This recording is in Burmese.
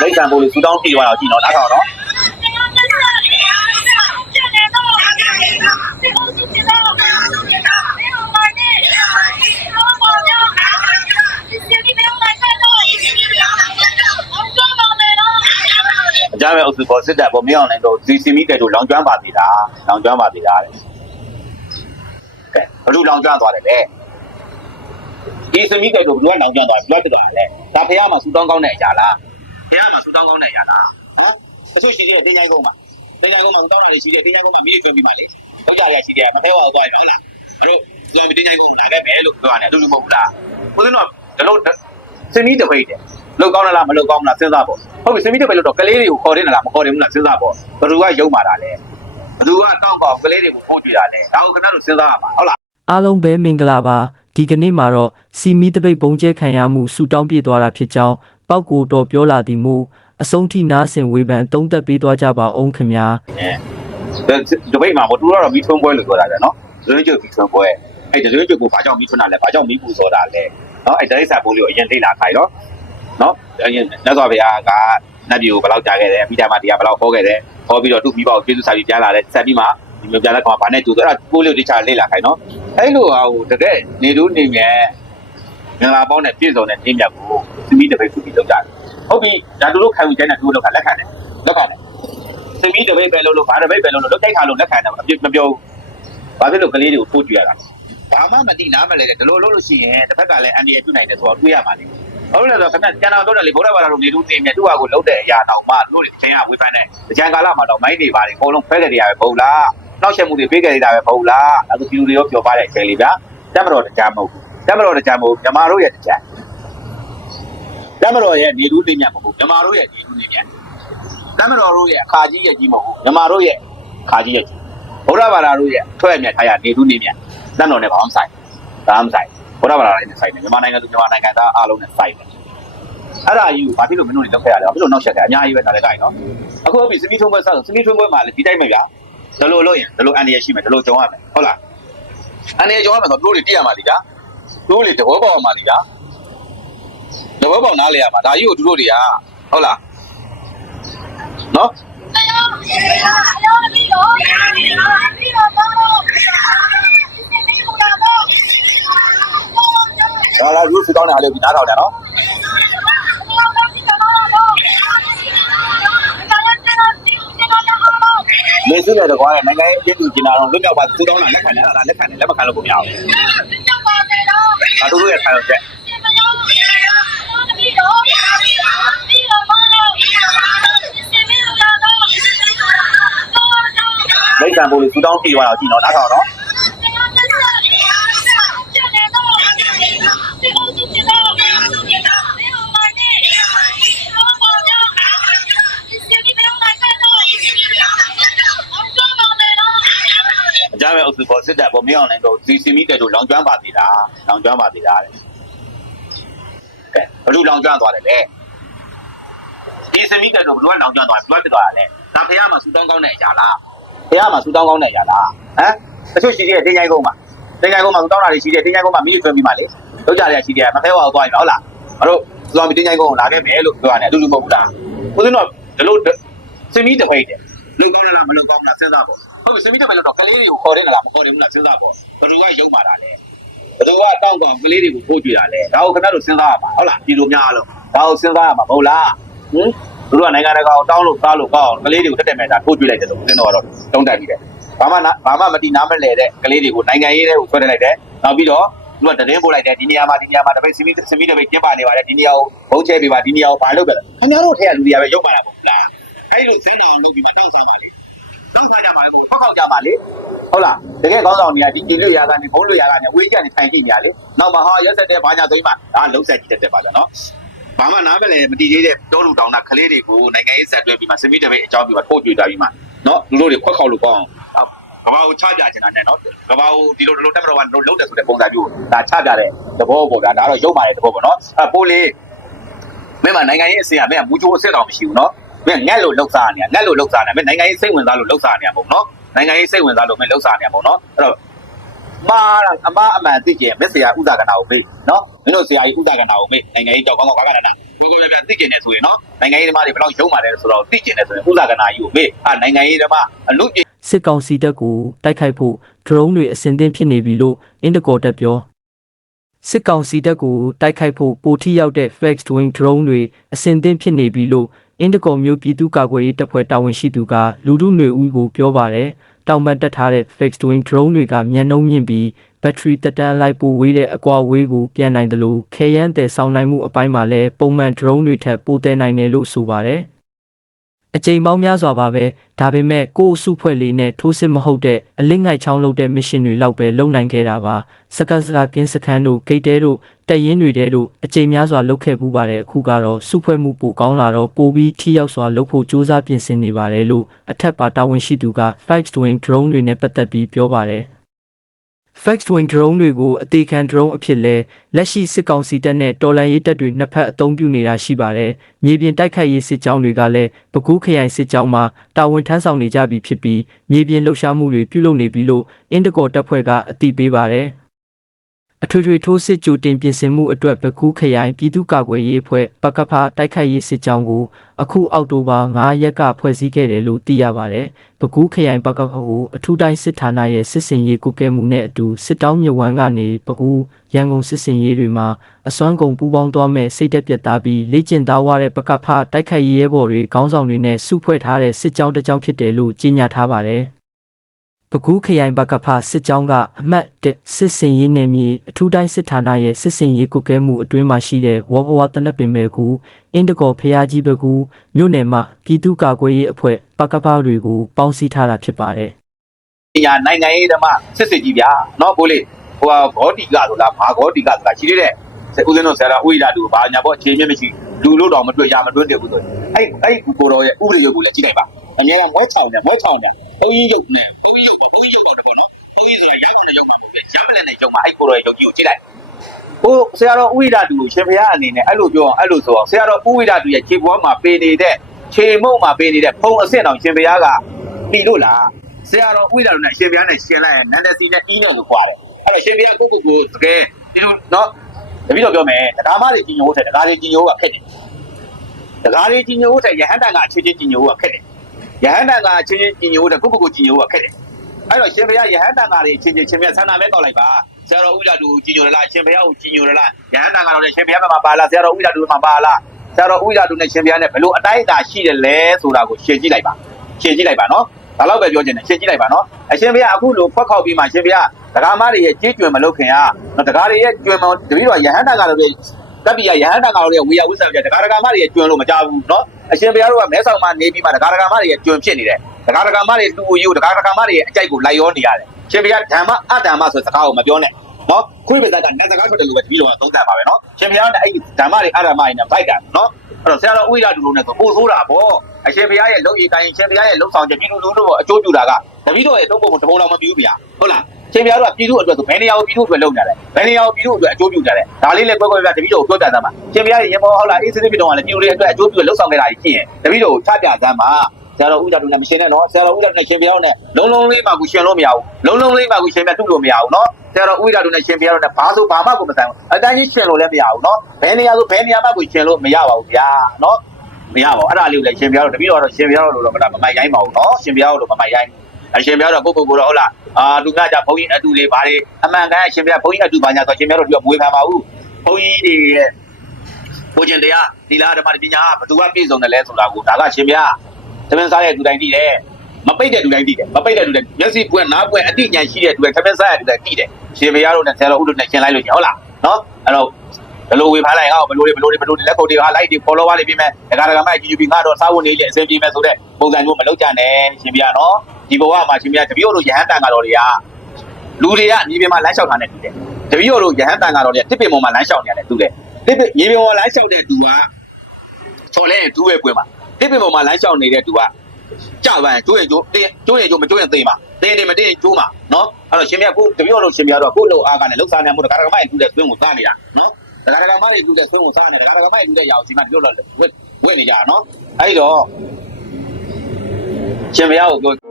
မိတ်ဆန်ပိုးလေးစူတောင်းပြေသွားတော့ကြည့်တော့နားထောင်နော်အကြမ်းပဲအုပ်စုပေါ်စစ်တပ်ပေါ်မင်းအောင်နိုင်တော့ဒီစီမီကဲတို့လောင်ကျွမ်းပါသေးတာလောင်ကျွမ်းပါသေးတာတဲ့ကဲဘလူလောင်ကျွမ်းသွားတယ်လေဒီစီမီကဲတို့ဘလူကလောင်ကျွမ်းသွားဘလူကတက်သွားတယ်ဒါဖះမှာစူတောင်းကောင်းတဲ့အရာလား ဖះမှာစူတောင်းကောင်းတဲ့အရာလားဟောတချို့ရှိသေးတယ်တင်းချိုင်းကုန်းမှာတင်းချိုင်းကုန်းမှာစူတောင်းတယ်ရှိတယ်တင်းချိုင်းကုန်းမှာမိတွေထွင်ပြီးမှလေဘာကြရရှိတယ်မဖဲဝါသွားပြီလားတို့ဆိုရင်တင်းချိုင်းကုန်းလာခဲ့မယ်လို့ပြောရတယ်အတူတူမဟုတ်ဘူးလားဦးဇင်းတော့ဒီလိုစီမီတပိတ်တယ်လောက်ကောင်းလားမလောက်ကောင်းလားစဉ်းစားပေါ့ဟုတ်ပြီစီမီတပိတ်လို့တော့ကလေးတွေကိုခေါ်တယ်လားမခေါ်တယ်ဘူးလားစဉ်းစားပေါ့ဘယ်သူကယုံမာတာလဲဘယ်သူကတောင်းကောက်ကလေးတွေကိုပို့ကြည့်တာလဲဒါကိုခဏလို့စဉ်းစားရမှာဟုတ်လားအားလုံးပဲမင်္ဂလာပါဒီကနေ့မှာတော့စီမီတပိတ်ပုံကျဲခံရမှုဆူတောင်းပြေသွားတာဖြစ်ကြောင်း ပောက်ကိုတော်ပြောလာသည်မူအဆုံးထိနားဆင်ဝေဖန်တုံးသက်ပေးသွားကြပါအောင်ခင်ဗျာဒီပိတ်မှာဘသူကတော့မီးထွန်းပွဲလို့ပြောတာလေနော်ဇွေးကျုပ်မီးထွန်းပွဲအဲ့ဒီဇွေးကျုပ်ကိုဘာကြောင့်မီးထွန်းတာလဲဘာကြောင့်မီးပူစော်တာလဲနော်အဲ့ဒိုင်းစာပိုးလေးကိုအရင်လေ့လာခိုင်းတော့နော်အရင်မြတ်စွာဘုရားကနတ်ပြည်ကိုဘယ်လောက်ကြာခဲ့တယ်မိသားမတရားဘယ်လောက်ဟောခဲ့တယ်ဟောပြီးတော့သူ့မိဘကိုကျေးဇူးစာပြီးပြန်လာတယ်ဆက်ပြီးမှဒီမျိုးပြန်လာကောင်ကဘာနဲ့တူဆိုအဲ့ဒါပိုးလေးကိုတခြားလေ့လာခိုင်းနော်အဲ့လိုဟာဟိုတကယ်နေတူးနေ မြဲငလာပေါင်းနဲ့ပြည့်စုံတဲ့နေမြတ်ကိုသမီးတစ်ပိတ်သူပြီးလောက်ကြတယ်ဟုတ်ပြီဒါတို့ခံယူခြင်းနဲ့သူ့လောက်ကလက်ခံတယ်လက်ခံတယ်သမီးတပိတ်ပဲလို့လို့ဘာတပိတ်ပဲလို့လို့လုတ်တိုက်ခါလို့လက်ခံတယ်အပြစ်မပြောဘူး။ဘာဖြစ်လို့ကလေးတွေကိုထိုးကြည့်ရတာ။ဘာမှမသိနားမလဲတဲ့ဒီလိုလို့လို့ရှိရင်တစ်ဖက်ကလည်းအန်ဒီရပြုနိုင်တယ်ဆိုတော့တွေးရပါလိမ့်မယ်။ဟုတ်လဲဆိုတော့ခဏကျန်တော်တို့လည်းဗုဒ္ဓဘာသာတို့နေသူနေမြတ်သူ့ဟာကိုလုတ်တဲ့အရာတောင်မှတို့တွေချင်းရဝေဖန်တဲ့ကြံကာလမှာတော့မိုင်းတွေပါတယ်အကုန်လုံးဖဲကြရပဲဘုံလား။နောက်ချက်မှုတွေပေးကြရတာပဲဘုံလား။အဲဒါဒီလူတွေရောပြောပါတဲ့အချိန်လေးဗျာ။တမတော်တရားမဟုတ်ဘူး။ တမတော်တရားမဟုတ်မြမာတို့ရဲ့တရား။တမတော်ရဲ့နေသူနေမြတ်မဟုတ်မြမာတို့ရဲ့နေသူနေမြတ်တမတော်တို့ရဲ့အခါကြီးရဲ့ကြီးမဟုတ်ဘူးမြမတို့ရဲ့အခါကြီးရဲ့ကြီးဗုဒ္ဓဘာသာတို့ရဲ့ထွက်အမြတ်ထားရနေသူနေမြတ်တန်တော်နဲ့ဘာမှမဆိုင်ဘာမှမဆိုင်ဗုဒ္ဓဘာသာနဲ့ဆိုင်တယ်မြန်မာနိုင်ငံသူမြန်မာနိုင်ငံသားအားလုံးနဲ့ဆိုင်တယ်အဲ့ဒါကြီးကိုဘာဖြစ်လို့မင်းတို့တွေလောက်ခဲ့ရလဲဘာဖြစ်လို့နောက်ဆက်ခဲ့အများကြီးပဲဒါလည်းကြိုက်နော်အခုအပြီစမီထုံးပွဲဆက်စမီထုံးပွဲမှာလည်းဒီတိုင်းပဲဗျာဒလိုလို့ရင်ဒလိုအန်ရရှိမယ်ဒလိုကြုံရမယ်ဟုတ်လားအန်ရကြုံရမယ်ဆိုတို့တွေတည့်ရမှာလीဗျာ တို့တွေတဘောပေါက်မှာလीဗျာတဘောပေါက်နားလေရမှာဒါကြီးကိုတို့တွေကဟုတ်လားနော်ဒါလာရုပ်စတောင်းနေအားလေးပြီးနားထောင်တယ်နော်မေစုလည်းတော့ကွာနိုင်ငံရေးပြည်သူကျင်တာတော့လွတ်မြောက်ပါစတောင်းတာလက်ခံတယ်အဲ့ဒါလက်ခံတယ်လက်မခံလို့ကိုမရဘူး ဒါတို့ရဲ့ခံရချက်မိတ်ဆန်ပိုးလေးစတောင်းပြေသွားတော့ကြည့်တော့နားထောင်နော် စုပေါ်စစ်တပ်ပေါ်မင်းအောင်နိုင်တော့ဒီစီမီကဲတို့လောင်ကျွမ်းပါသေးတာလောင်ကျွမ်းပါသေးတာတဲ့ကဲဘလူလောင်ကျွမ်းသွားတယ်လေဒီစီမီကဲတို့ဘလူကလောင်ကျွမ်းသွားဘလူကဖြစ်သွားတာလေဒါဖះမှာစူတောင်းကောင်းတဲ့အရာလားဖះမှာစူတောင်းကောင်းတဲ့အရာလားဟမ်တချို့ရှိသေးတယ်တင်းချိုင်းကုန်းမှာတင်းချိုင်းကုန်းမှာစူတောင်းတာတွေရှိတယ်တင်းချိုင်းကုန်းမှာမိတွေထွင်ပြီးမှလေလောက်ကြရရှိတယ်မဖဲဝါသွားရင်ဟုတ်လားမတို့သွားပြီးတင်းချိုင်းကုန်းကိုလာခဲ့မယ်လို့ပြောရတယ်အတူတူမဟုတ်ဘူးလားဦးဇင်းတော့ဒီလိုစီမီတပိတ်တယ်လူကောင်းလားမလူကောင်းလားစဉ်းစားပေါ့ ဟုတ်ပြီစမီးတပည့်လို့တော့ကလေးတွေကိုခေါ်တယ်လားမခေါ်တယ်ဘူးလားစဉ်းစားပေါ့ဘယ်သူကယုံမာတာလဲဘယ်သူကတောင်းကောင်ကလေးတွေကိုပို့ကြည့်တာလဲဒါကိုခဏလို့စဉ်းစားရမှာဟုတ်လားပြည်သူများလို့ဒါကိုစဉ်းစားရမှာမဟုတ်လားဟင်သူတို့ကနိုင်ငံတကာကိုတောင်းလို့ကားလို့ကောင်းအောင်ကလေးတွေကိုတက်တက်မဲ့တာထိုးကြည့်လိုက်တယ်လို့ဦးဇင်းတော်ကတော့တုံးတက်ပြီးတယ်ဘာမှဘာမှမတိနားမလဲတဲ့ကလေးတွေကိုနိုင်ငံရေးတွေကိုဆွဲလိုက်တယ်နောက်ပြီးတော့သူကတရင်ပို့လိုက်တယ်ဒီနေရာမှာဒီနေရာမှာတပိတ်စမီးစမီးတပိတ်ကျင်းပါနေပါတယ်ဒီနေရာကိုဘုံချဲပေးပါဒီနေရာကိုဘာလုပ်တယ်ခင်ဗျားတို့ထဲကလူတွေကပဲရုပ်ပါတာပေါ့လားအဲ့လိုစိတ်နာအောင်လုပ်ပြီးမှတောင်းဆိုင်ပါ လေတောင်းစားကြပါလေကိုဖောက်ခောက်ကြပါလေဟုတ်လားတကယ်ကောင်းဆောင်တွေကဒီဒီလွတ်ရာကနေဘုံလွတ်ရာကနေဝေးကြနေထိုင်ကြည့်နေရလေနောက်မှာဟာရက်ဆက်တဲ့ဘာညာသိမ်းမှာဒါလုံးဆက်ကြည့်တတ်တယ်ပါဗျာနော်ဘာမှနားမလဲမတီးသေးတဲ့တောလူတောင်တာကလေးတွေကိုနိုင်ငံရေးဇက်တွဲပြီးမှစမီတပိတ်အကြောင်းပြီးမှပို့ကြွေတာပြီးမှနော်လူတို့တွေခွက်ခောက်လို့ကောင်းအောင်ကဘာကိုချပြချင်တာနဲ့နော်ကဘာကိုဒီလိုဒီလိုတက်မတော်ကလုံးတယ်ဆိုတဲ့ပုံစံမျိုးဒါချပြတဲ့သဘောပေါ်တာဒါတော့ရုပ်ပါတယ်သဘောပေါ့နော်အဲပိုးလေးမင်းမနိုင်ငံရေးအစင်ကမင်းကမူချိုးအစ်စ်တော်မရှိဘူးနော် မင်းငက်လို့လှုပ်စားနေရငက်လို့လှုပ်စားနေမင်းနိုင်ငံရေးစိတ်ဝင်စားလို့လှုပ်စားနေရမဟုတ်နော်နိုင်ငံရေးစိတ်ဝင်စားလို့မင်းလှုပ်စားနေရမဟုတ်နော်အဲ့တော့မာအမအမှန်သိကျင်မင်းဆရာဥဒကနာကိုမေးနော်မင်းတို့ဆရာကြီးဥဒကနာကိုမေးနိုင်ငံရေးကြောက်ကောင်းကောင်းဘာကနာနာဝကိုကိုပြပြသိကျင်နေဆိုရင်နော်နိုင်ငံရေးသမားတွေဘယ်တော့ရုံးပါတယ်ဆိုတော့သိကျင်နေဆိုရင်ဥစားကနာကြီးကိုမေးအာနိုင်ငံရေးသမားအမှုပစစ်ကောင်စီတပ်ကိုတိုက်ခိုက်ဖို့ drone တွေအစင်သင့်ဖြစ်နေပြီလို့အင်တကောတက်ပြောစစ်ကောင်စီတပ်ကိုတိုက်ခိုက်ဖို့ပိုထိရောက်တဲ့ flex twin drone တွေအစင်သင့်ဖြစ်နေပြီလို့ အင်တကောမျိုးပြည်သူ့ကာကွယ်ရေးတပ်ဖွဲ့တာဝန်ရှိသူကလူထုຫນွေဦးကိုပြောပါတယ်တောင်ပန်တက်ထားတဲ့ flex twin drone တွေကမြန်နှုံးမြင့်ပြီးဘက်ထရီတက်တန်းလိုက်ပိုဝေးတဲ့အကွာဝေးကိုပြန်နိုင်တယ်လို့ခဲရန်တဲ့ဆောင်းနိုင်မှုအပိုင်းမှာလည်းပုံမှန် drone တွေထက်ပိုတဲနိုင်တယ်လို့ဆိုပါတယ် အကြိမ်ပေါင်းများစွာပါပဲဒါပေမဲ့ကိုယ်အစုဖွဲ့လေးနဲ့ထိုးစစ်မဟုတ်တဲ့အလစ်ငိုက်ချောင်းလုပ်တဲ့ mission တွေလောက်ပဲလုပ်နိုင်ခဲ့တာပါစကစကကင်းစခန်းတို့ဂိတ်တဲတို့တက်ရင်တွေတဲတို့အကြိမ်များစွာလုပ်ခဲ့ပူပါတယ်အခုကတော့စုဖွဲ့မှုပိုကောင်းလာတော့ပိုပြီးထိရောက်စွာလုပ်ဖို့စူးစမ်းပြင်ဆင်နေပါတယ်လို့အထက်ပါတာဝန်ရှိသူက Flight Twin Drone တွေနဲ့ပတ်သက်ပြီးပြောပါတယ် Fax Twin drone တွေကိုအသေးခံ drone အဖြစ်လဲလက်ရှိစစ်ကောင်စီတပ်နဲ့တော်လန်ရေးတပ်တွေနှစ်ဖက်အသုံးပြုနေတာရှိပါတယ်။မြေပြင်တိုက်ခိုက်ရေးစစ်ကြောင်းတွေကလည်းပကူးခရိုင်စစ်ကြောင်းမှာတာဝန်ထမ်းဆောင်နေကြပြီဖြစ်ပြီးမြေပြင်လှုပ်ရှားမှုတွေပြုလုပ်နေပြီလို့အင်တကောတပ်ဖွဲ့ကအသိပေးပါတယ်။ အထွေထွေထိုးစစ်ကြိုတင်ပြင်ဆင်မှုအတွက်ပကူးခရိုင်ပြည်သူ့ကာကွယ်ရေးအဖွဲ့ပကဖာတိုက်ခိုက်ရေးစစ်ကြောင်းကိုအခုအောက်တိုဘာ9ရက်ကဖွဲ့စည်းခဲ့တယ်လို့သိရပါတယ်။ပကူးခရိုင်ပကဖာကိုအထူးတိုင်းစစ်ဌာနရဲ့စစ်စင်ရေးကုကဲမှုနဲ့အတူစစ်တောင်းမြဝန်းကနေပကူးရန်ကုန်စစ်စင်ရေးတွေမှာအစွမ်းကုန်ပူးပေါင်းသွားမဲ့စိတ်တက်ပြတ်သားပြီးလေ့ကျင့်သားဝတဲ့ပကဖာတိုက်ခိုက်ရေးရဲဘော်တွေခေါင်းဆောင်တွေနဲ့စုဖွဲ့ထားတဲ့စစ်ကြောင်းတစ်ကြောင်းဖြစ်တယ်လို့ကြေညာထားပါတယ်။ ပကူးခရိုင်ဘကဖစစ်ကြောင်းကအမှတ်1စစ်စင်ရေးနယ်မြေအထူးတိုင်းစစ်ဌာနရဲ့စစ်စင်ရေးကုကဲမှုအတွင်းမှာရှိတဲ့ဝဘဝတနက်ပင်ပဲကူအင်တကောဖျားကြီးဘကူမြို့နယ်မှာပြည်သူ့ကာကွယ်ရေးအဖွဲ့ပကဖတွေကိုပေါင်းစည်းထားတာဖြစ်ပါတယ်ညာနိုင်ငံရေးသမားစစ်စစ်ကြီးဗျာနော်ဘိုးလေးဟိုဂေါတိကဆိုလားဘာဂေါတိကဆိုတာရှိသေးတယ်ဦးဇင်းတို့ဆရာတော်ဥိဒါတူဘာညာပေါ့အခြေမြင့်မရှိလူလို့တော့မတွေ့ရမတွင်းတယ်ဘူးဆိုအဲ့အဲ့ကိုတော်ရဲ့ဥပဒေရုပ်ကိုလည်းကြည့်လိုက်ပါအများကမွဲချောင်တယ်မွဲချောင်တယ် ဘုန်းကြီးရုပ်နဲ့ဘုန်းကြီးရုပ်ပေါ့ဘုန်းကြီးရုပ်ပေါ့တော့နော်ဘုန်းကြီးဆိုတာရကောင်းတဲ့ရုပ်မှာပေါ့ပြရမလန်တဲ့ရုပ်မှာအဲ့ကိုတော်ရဲ့ရုပ်ကြီးကိုကြည့်လိုက်ဟိုဆရာတော်ဥိဒါတူကိုရှင်ဘုရားအနေနဲ့အဲ့လိုပြောအောင်အဲ့လိုဆိုအောင်ဆရာတော်ဥိဒါတူရဲ့ခြေပွားမှာပေနေတဲ့ခြေမုံမှာပေနေတဲ့ဖုံအစ်စ်တောင်ရှင်ဘုရားကပြီလို့လားဆရာတော်ဥိဒါရုံနဲ့ရှင်ပြားနဲ့ရှင်လိုက်ရင်နန္ဒစီနဲ့အီးနဲ့ကိုခွာတယ်အဲ့တော့ရှင်ပြားကိုကိုကိုတကယ်ဒီလိုနော်တပည့်တော်ပြောမယ်တရားမတွေကြီးညိုးတဲ့တရားတွေကြီးညိုးကခက်တယ်တရားတွေကြီးညိုးတဲ့ယဟန်တန်ကအချင်းချင်းကြီးညိုးကခက်တယ် ယဟန်တန်ကအချင်းချင်းကြီးညိုးတဲ့ကိုကိုကိုကြီးညိုးကခက်တယ်အဲ့တော့ရှင်ပြားယဟန်တန်ကတွေချင်းချင်းရှင်ပြားဆန္ဒမဲတောက်လိုက်ပါဆရာတော်ဥိဒါတူကြီးညိုးလားရှင်ပြားကိုကြီးညိုးလားယဟန်တန်ကတော့လည်းရှင်ပြားမှာပါလားဆရာတော်ဥိဒါတူမှာပါလားဆရာတော်ဥိဒါတူနဲ့ရှင်ပြားနဲ့ဘယ်လိုအတိုင်းအတာရှိတယ်လဲဆိုတာကိုရှင်းကြည့်လိုက်ပါရှင်းကြည့်လိုက်ပါနော်ဒါတော့ပဲပြောချင်တယ်ရှင်းကြည့်လိုက်ပါနော်အရှင်ဘုရားအခုလိုဖွက်ခောက်ပြီးမှရှင်ဘုရားဒကာမတွေရဲ့ကြေးကျွင်မလုပ်ခင်ကနော်ဒကာတွေရဲ့ကျွင်မတပည့်တော်ယဟန်တန်ကတော့ တပ်ပြည်ကယဟန်တန်ကတော့ဝေယဝိဆံပြဒကာဒကာမတွေရဲ့ကျွင်လို့မကြဘူးနော်အရှင်ဘုရားတို့ကမဲဆောင်မှနေပြီးမှဒကာဒကာမတွေရဲ့ကျွင်ဖြစ်နေတယ်ဒကာဒကာမတွေလူယူဒကာဒကာမတွေရဲ့အကြိုက်ကိုလိုက်ရောနေရတယ်ရှင်ဘုရားဓမ္မအဓမ္မဆိုစကားကိုမပြောနဲ့နော်ခွေးပဇက်ကနတ်စကားထွက်တယ်လို့ပဲတပည့်တော်ကသုံးသပ်ပါပဲနော်ရှင်ဘုရားကအဲ့ဒီဓမ္မတွေအဓမ္မတွေနဲ့ဗိုက်တာနော်အဲ့တော့ဆရာတော်ဥိရတူလို့နဲ့ဆိုပို့ဆိုးတာပေါ့အရှင်ဘုရားရဲ့လုံရည်ကိုင်းရှင်ဘုရားရဲ့လုံဆောင်ချက်ပြည်သူလူထုကိုအကျိုးပြုတာကတပည့်တော်ရဲ့သုံးပုံတပုံတော်မပြူးဗျာဟုတ်လား ရှင်ဘုရားတို့ကပြည်သူအတွက်ဆိုဘယ်နေရာကိုပြည်သူအတွက်လုပ်နေတယ်ဘယ်နေရာကိုပြည်သူအတွက်အကျိုးပြုကြတယ်ဒါလေးလည်းကွက်ကွက်ပြတပည့်တော်ကိုပြောကြသမှာရှင်ဘုရားရဲ့ရင်ပေါ်ဟုတ်လားအေးစစ်စစ်ပြည်တော်ကလည်းပြည်သူတွေအတွက်အကျိုးပြုလုံဆောင်ခဲ့တာကြီးဖြစ်ရင်တပည့်တော်ကိုချပြသမှာဆရာတော်ဥဒ္ဒတူနဲ့မရှင်နဲ့နော်ဆရာတော်ဥဒ္ဒတူနဲ့ရှင်ဘုရားနဲ့လုံးလုံးလေးမှကိုရှင်လို့မရဘူးလုံးလုံးလေးမှကိုရှင်ပြတုလို့မရဘူးနော်ဆရာတော်ဥဒ္ဒတူနဲ့ရှင်ဘုရားနဲ့ဘာဆိုဘာမှကိုမဆိုင်ဘူးအတန်းကြီးရှင်လို့လည်းမရဘူးနော်ဘယ်နေရာဆိုဘယ်နေရာမှကိုရှင်လို့မရပါဘူးဗျာနော်မရပါဘူးအဲ့ဒါလေးကိုလည်းရှင်ဘုရားတို့တပည့်တော်တော့ရှင်ဘုရားတို့လို့တော့မမိုက်ရိုင်းပါဘူးနော်ရှင်ဘုရားတို့လို့မမိုက်ရိုင်း အရှင်ဘုရားတို့ကိုကိုကိုတော့ဟုတ်လားအာသူကကြဘုန်းကြီးအတူတွေဘာတွေအမှန်ကန်ရှင်ဘုရားဘုန်းကြီးအတူဘာညာဆိုရှင်ဘုရားတို့ဒီကမွေးခံပါဘူးဘုန်းကြီးတွေရဲ့ကိုကျင်တရားဒီလားဓမ္မပညာဘသူကပြည့်စုံတယ်လဲဆိုတာကိုဒါကရှင်ဗျာသမင်းစားတဲ့လူတိုင်းသိတယ်မပိတ်တဲ့လူတိုင်းသိတယ်မပိတ်တဲ့လူတိုင်းမျက်စိပွင့်နားပွင့်အတိညာရှိတဲ့လူတိုင်းသမင်းစားတဲ့လူတိုင်းသိတယ်ရှင်ဗျာတို့နဲ့ဆရာတော်ဥဒ္ဒနဲ့ရှင်းလိုက်လို့ရှင်ဟုတ်လားနော်အဲ့တော့ ဘယ်လိုဝေဖန်လိုက်ဟောဘယ်လိုဘယ်လိုဘယ်လိုလက်ကုပ်တွေဟာလိုက်တွေ follow ပါလိမ့်ပြင်မယ်ဒကာဒကာမိုက် GUB ငါတော့စားဝင်နေလေအဆင်ပြေမယ်ဆိုတဲ့ပုံစံမျိုးမလုပ်ကြနဲ့ရှင်ဗျာနော်ဒီဘဝမှာရှင်ဗျာတပည့်တို့ရဟန်းတန်ကတော့တွေကလူတွေကမြေပြင်မှာလမ်းလျှောက်တာနဲ့တူတယ်တပည့်တို့ရဟန်းတန်ကတော့တွေကတစ်ပင်ပေါ်မှာလမ်းလျှောက်နေရတယ်တူတယ်တစ်ပင်မြေပြင်ပေါ်လမ်းလျှောက်တဲ့သူကချော်လဲဒူးပဲပွင့်ပါတစ်ပင်ပေါ်မှာလမ်းလျှောက်နေတဲ့သူကကြပန်းကျိုးရင်ကျိုးတင်းကျိုးရင်ကျိုးမကျိုးရင်သိမ်းပါတင်းတယ်မတင်းရင်ကျိုးမှာနော်အဲ့တော့ရှင်မြတ်ကိုတပည့်တော်ရှင်မြတ်တော့ကို့လုံအားကနဲ့လှုပ်ရှားနေမှုတကာကမိုက်တူတဲ့ဆွင်းကိုစားနေတာနော် တကာကမိုက်တူတဲ့ဆွင်းကိုစားနေတကာကမိုက်တူတဲ့ရောင်ရှင်မြတ်တပည့်တော်ဝက်ဝက်နေကြနော်အဲ့တော့ရှင်မြတ်ကိုပြော